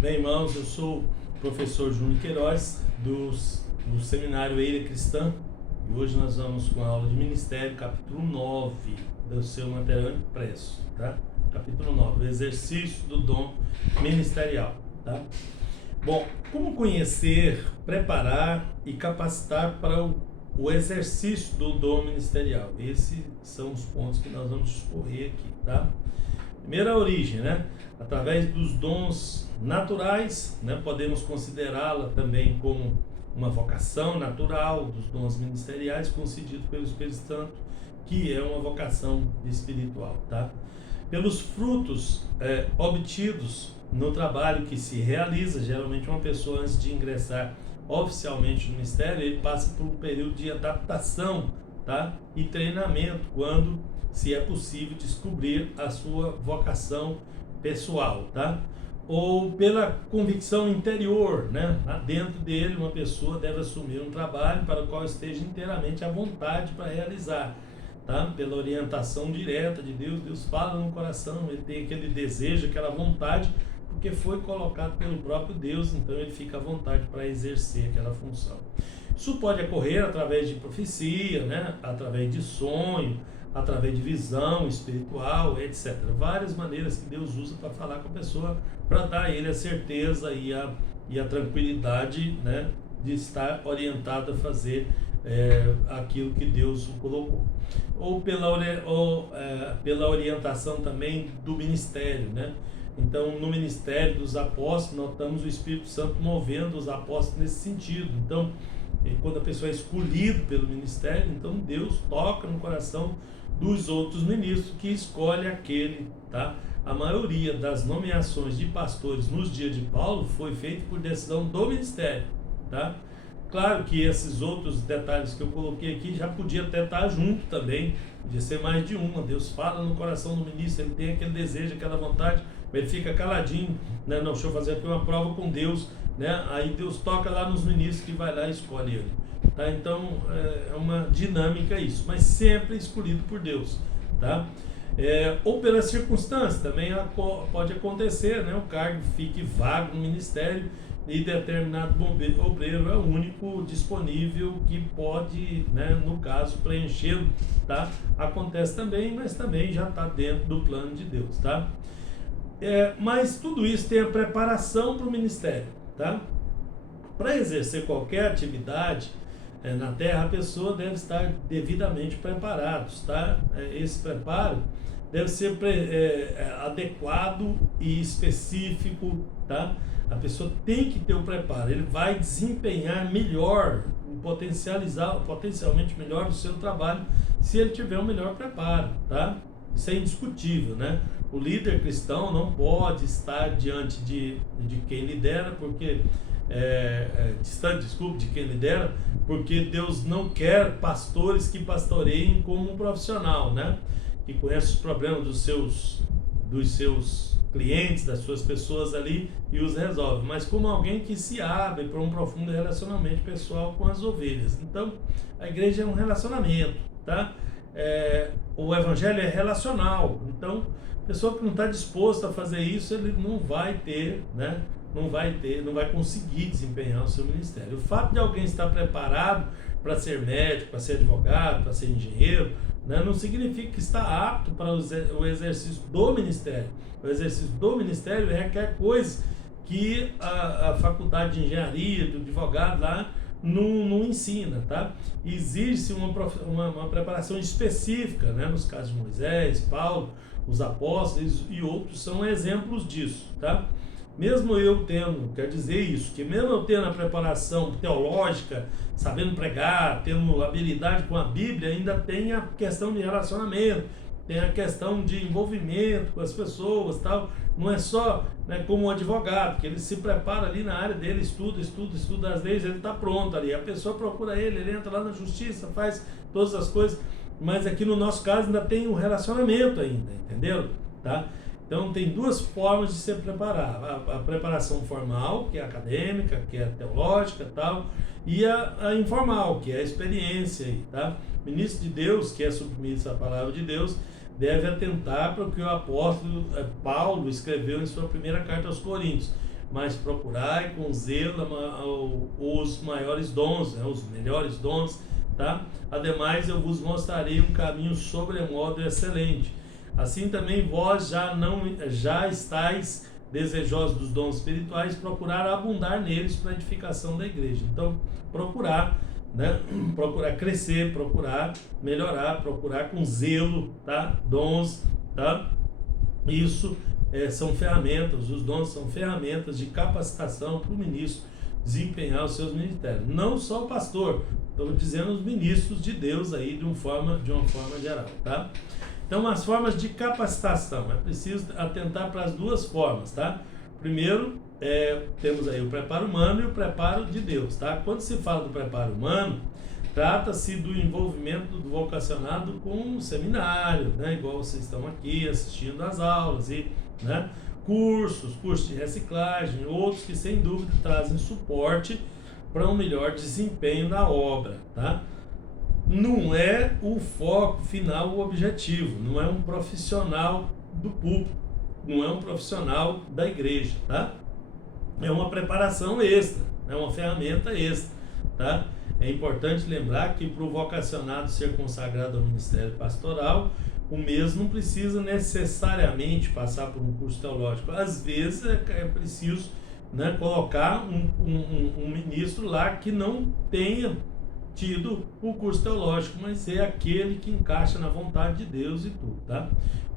Bem, irmãos, eu sou o professor Júnior Queiroz do Seminário Eira Cristã e hoje nós vamos com a aula de Ministério, capítulo 9 do seu material impresso, tá? Capítulo 9, o exercício do dom ministerial, tá? Bom, como conhecer, preparar e capacitar para o exercício do dom ministerial? Esses são os pontos que nós vamos discorrer aqui, tá? Primeira origem, né? Através dos dons naturais, né? Podemos considerá-la também como uma vocação natural dos dons ministeriais concedidos pelo Espírito Santo, que é uma vocação espiritual, tá? Pelos frutos obtidos no trabalho que se realiza, geralmente uma pessoa antes de ingressar oficialmente no ministério, ele passa por um período de adaptação, tá? E treinamento, quando se é possível descobrir a sua vocação pessoal, tá? Ou pela convicção interior, né? Lá dentro dele, uma pessoa deve assumir um trabalho para o qual esteja inteiramente à vontade para realizar, tá? Pela orientação direta de Deus, Deus fala no coração, ele tem aquele desejo, aquela vontade, porque foi colocado pelo próprio Deus, então ele fica à vontade para exercer aquela função. Isso pode ocorrer através de profecia, né? Através de sonho, através de visão espiritual, etc. Várias maneiras que Deus usa para falar com a pessoa, para dar a ele a certeza e a tranquilidade, né, de estar orientado a fazer aquilo que Deus o colocou. Ou pela orientação também do ministério, né? Então, no ministério dos apóstolos, notamos o Espírito Santo movendo os apóstolos nesse sentido. Então, quando a pessoa é escolhida pelo ministério, então Deus toca no coração dos outros ministros que escolhe aquele, tá? A maioria das nomeações de pastores nos dias de Paulo foi feita por decisão do ministério, tá? Claro que esses outros detalhes que eu coloquei aqui já podia até estar junto também, podia ser mais de uma. Deus fala no coração do ministro, ele tem aquele desejo, aquela vontade, ele fica caladinho, né? Não, deixa eu fazer aqui uma prova com Deus, né? Aí Deus toca lá nos ministros que vai lá e escolhe ele, tá? Então é uma dinâmica isso, mas sempre escolhido por Deus, tá? Ou pelas circunstâncias, também pode acontecer, né? O cargo fique vago no ministério e determinado obreiro é o único disponível que pode, né, no caso, preenchê-lo, tá? Acontece também, mas também já está dentro do plano de Deus, tá? Mas tudo isso tem a preparação para o ministério, tá? Para exercer qualquer atividade na terra, a pessoa deve estar devidamente preparada, tá? Esse preparo deve ser adequado e específico, tá? A pessoa tem que ter o preparo, ele vai desempenhar melhor, potencialmente melhor o seu trabalho, se ele tiver um melhor preparo, tá? Isso é indiscutível, né? O líder cristão não pode estar diante de quem lidera, porque de quem lidera, porque Deus não quer pastores que pastoreiem como um profissional, né? Que conhece os problemas dos seus clientes, das suas pessoas ali e os resolve, mas como alguém que se abre para um profundo relacionamento pessoal com as ovelhas. Então, a igreja é um relacionamento, tá? O evangelho é relacional, então a pessoa que não está disposta a fazer isso, ele não vai ter, né? Não vai conseguir desempenhar o seu ministério. O fato de alguém estar preparado para ser médico, para ser advogado, para ser engenheiro, né, não significa que está apto para o exercício do ministério. O exercício do ministério requer coisas que a faculdade de engenharia, do advogado lá, não ensina, tá? Existe uma preparação específica, né? Nos casos de Moisés, Paulo, os apóstolos e outros são exemplos disso, tá? Mesmo eu tendo, quer dizer isso, que mesmo eu tendo a preparação teológica, sabendo pregar, tendo habilidade com a Bíblia, ainda tem a questão de relacionamento, tem a questão de envolvimento com as pessoas, tal. Não é só, né, como um advogado, que ele se prepara ali na área dele, estuda as leis, ele está pronto ali. A pessoa procura ele entra lá na justiça, faz todas as coisas, mas aqui no nosso caso ainda tem um relacionamento ainda, entendeu? Tá? Então tem duas formas de se preparar, a preparação formal, que é acadêmica, que é teológica e tal, e a informal, que é a experiência aí, tá? O ministro de Deus, que é submisso à palavra de Deus, deve atentar para o que o apóstolo Paulo escreveu em sua primeira carta aos Coríntios. mas procurai com zelo os maiores dons, né, os melhores dons, tá? Ademais, eu vos mostrarei um caminho sobremodo excelente. Assim também vós já estáis desejosos dos dons espirituais, procurar abundar neles para a edificação da igreja. Então, procurar, né? Procurar crescer, procurar melhorar, procurar com zelo, tá? Dons, tá? Isso são ferramentas, os dons são ferramentas de capacitação para o ministro desempenhar os seus ministérios. Não só o pastor, estou dizendo os ministros de Deus aí de uma forma geral, tá? Então, as formas de capacitação, é preciso atentar para as duas formas, tá? Primeiro, temos aí o preparo humano e o preparo de Deus, tá? Quando se fala do preparo humano, trata-se do envolvimento do vocacionado com o seminário, né? Igual vocês estão aqui assistindo às aulas, e, né? cursos de reciclagem, outros que sem dúvida trazem suporte para um melhor desempenho da obra, tá? Não é o foco final, o objetivo, não é um profissional do púlpito, não é um profissional da igreja, tá? É uma preparação extra, é uma ferramenta extra, tá? É importante lembrar que para o vocacionado ser consagrado ao ministério pastoral, o mesmo não precisa necessariamente passar por um curso teológico. Às vezes é preciso, né, colocar um ministro lá que não tenha tido o curso teológico, mas é aquele que encaixa na vontade de Deus e tudo, tá?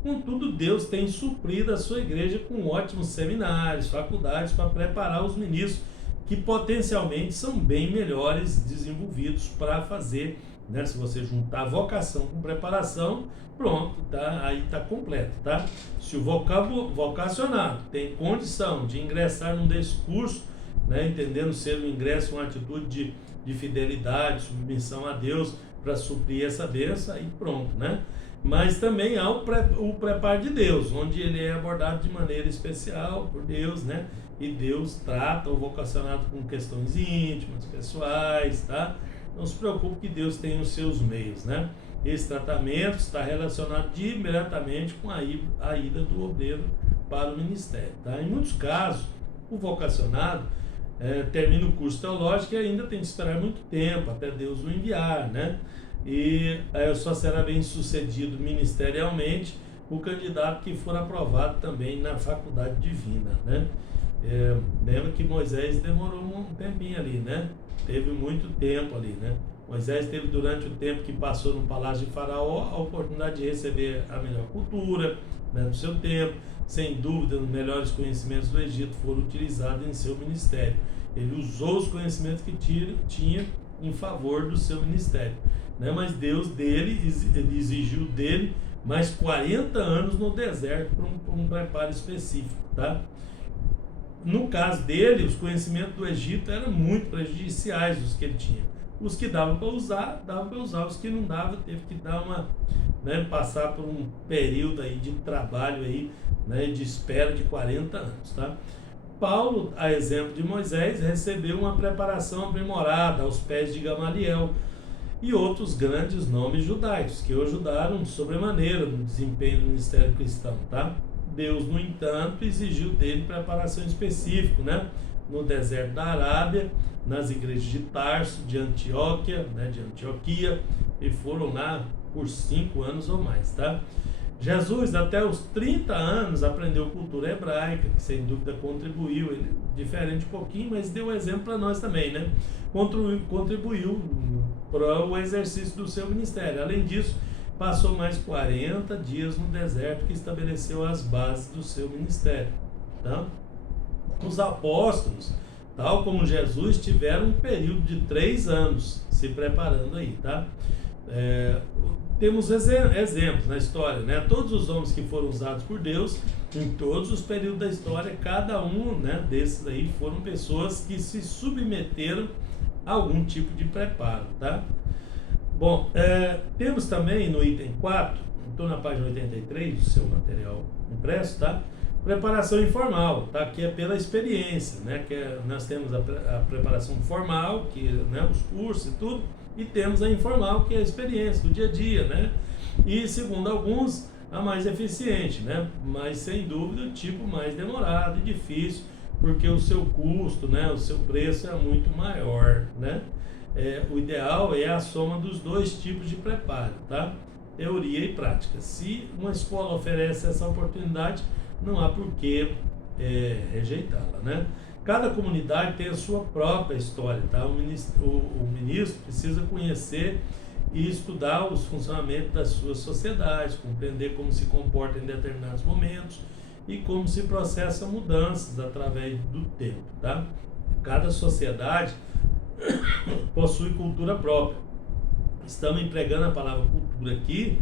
Contudo, Deus tem suprido a sua igreja com ótimos seminários, faculdades para preparar os ministros que potencialmente são bem melhores desenvolvidos para fazer, né? Se você juntar vocação com preparação, pronto, tá? Aí tá completo, tá? Se o vocacionado tem condição de ingressar num desse curso, né, entendendo ser um ingresso uma atitude de fidelidade, submissão a Deus para suprir essa bênção, aí pronto, né? Mas também há o preparo de Deus, onde ele é abordado de maneira especial por Deus, né? E Deus trata o vocacionado com questões íntimas, pessoais, tá? Não se preocupe que Deus tem os seus meios, né? Esse tratamento está relacionado diretamente com a ida do obreiro para o ministério, tá? Em muitos casos, o vocacionado termina o curso teológico e ainda tem que esperar muito tempo até Deus o enviar, né? E só será bem sucedido ministerialmente o candidato que for aprovado também na faculdade divina, né? Lembra que Moisés demorou um tempinho ali, né? Teve muito tempo ali, né? Moisés teve, durante o tempo que passou no palácio de Faraó, a oportunidade de receber a melhor cultura, né, do seu tempo. Sem dúvida, os melhores conhecimentos do Egito foram utilizados em seu ministério. Ele usou os conhecimentos que tinha em favor do seu ministério, né? Mas Deus exigiu dele mais 40 anos no deserto para um preparo específico, tá? No caso dele, os conhecimentos do Egito eram muito prejudiciais dos que ele tinha. Os que dava para usar, os que não dava, teve que dar passar por um período aí de trabalho aí, né, de espera de 40 anos, tá? Paulo, a exemplo de Moisés, recebeu uma preparação aprimorada aos pés de Gamaliel e outros grandes nomes judaicos que o ajudaram sobremaneira no desempenho do ministério cristão, tá? Deus, no entanto, exigiu dele preparação específica, né? No deserto da Arábia, nas igrejas de Tarso, de Antioquia, né? De Antioquia, e foram lá por 5 anos ou mais, tá? Jesus, até os 30 anos, aprendeu cultura hebraica, que sem dúvida contribuiu, ele diferente um pouquinho, mas deu exemplo para nós também, né? Contribuiu para o exercício do seu ministério. Além disso, passou mais 40 dias no deserto, que estabeleceu as bases do seu ministério, tá? Os apóstolos, tal como Jesus, tiveram um período de 3 anos se preparando aí, tá? Temos exemplos na história, né? Todos os homens que foram usados por Deus, em todos os períodos da história, cada um, né, desses aí foram pessoas que se submeteram a algum tipo de preparo, tá? Bom, temos também no item 4, estou na página 83 do seu material impresso, tá? Preparação informal, tá? Que é pela experiência, né? Nós temos a preparação formal, que, né, os cursos e tudo, e temos a informal, que é a experiência do dia a dia, né? E, segundo alguns, a mais eficiente, né? Mas, sem dúvida, o tipo mais demorado e difícil, porque o seu custo, né, o seu preço é muito maior, né? O ideal é a soma dos dois tipos de preparo, tá? Teoria e prática. Se uma escola oferece essa oportunidade, não há por que rejeitá-la, né? Cada comunidade tem a sua própria história, tá? O ministro precisa conhecer e estudar os funcionamentos das suas sociedades, compreender como se comporta em determinados momentos e como se processa mudanças através do tempo, tá? Cada sociedade possui cultura própria. Estamos empregando a palavra cultura aqui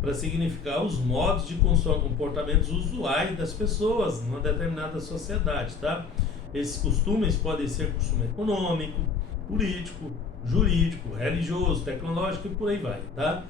para significar os modos de comportamentos usuais das pessoas numa determinada sociedade, tá? Esses costumes podem ser costume econômico, político, jurídico, religioso, tecnológico e por aí vai, tá?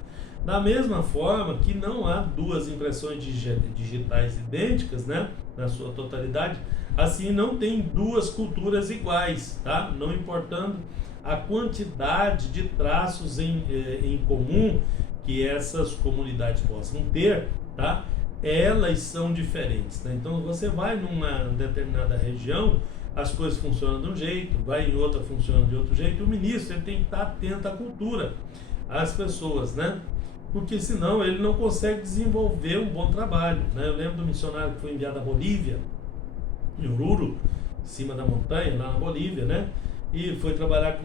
Da mesma forma que não há duas impressões digitais idênticas, né, na sua totalidade, assim não tem duas culturas iguais, tá? Não importando a quantidade de traços em comum que essas comunidades possam ter, tá? Elas são diferentes, né? Então você vai numa determinada região, as coisas funcionam de um jeito, vai em outra funcionam de outro jeito, e o ministro ele tem que estar atento à cultura, às pessoas, né? Porque senão ele não consegue desenvolver um bom trabalho, né? Eu lembro do missionário que foi enviado à Bolívia, em Oruro, em cima da montanha, lá na Bolívia, né? E foi trabalhar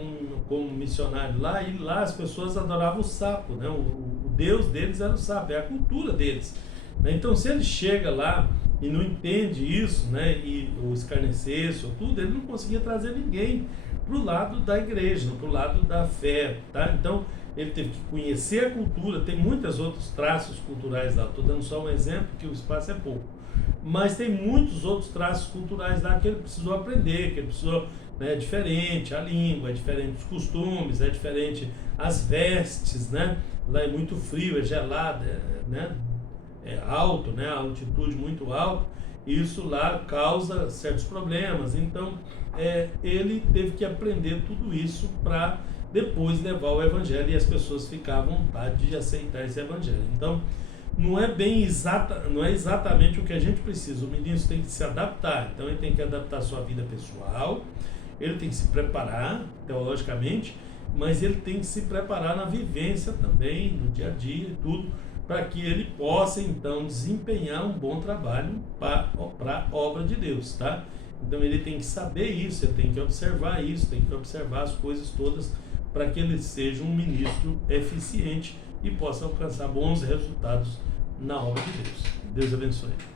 como missionário lá, e lá as pessoas adoravam o sapo, né? O Deus deles era o sapo, é a cultura deles, né? Então se ele chega lá e não entende isso, né? E o escarnecer, ou tudo, ele não conseguia trazer ninguém para o lado da igreja, para o lado da fé, tá? Então ele teve que conhecer a cultura, tem muitos outros traços culturais lá, estou dando só um exemplo, que o espaço é pouco, mas tem muitos outros traços culturais lá que ele precisou aprender, que ele precisou, né, é diferente a língua, é diferente os costumes, é diferente as vestes, né? Lá é muito frio, é gelado, né? É alto, né? A altitude muito alta, isso lá causa certos problemas, então ele teve que aprender tudo isso para depois levar o evangelho, e as pessoas ficar à vontade de aceitar esse evangelho. Então não é exatamente o que a gente precisa. O ministro tem que se adaptar, então ele tem que adaptar a sua vida pessoal, ele tem que se preparar teologicamente, mas ele tem que se preparar na vivência também, no dia a dia e tudo, para que ele possa então desempenhar um bom trabalho para a obra de Deus, tá? Então ele tem que saber isso, ele tem que observar isso, tem que observar as coisas todas, para que ele seja um ministro eficiente e possa alcançar bons resultados na obra de Deus. Deus abençoe.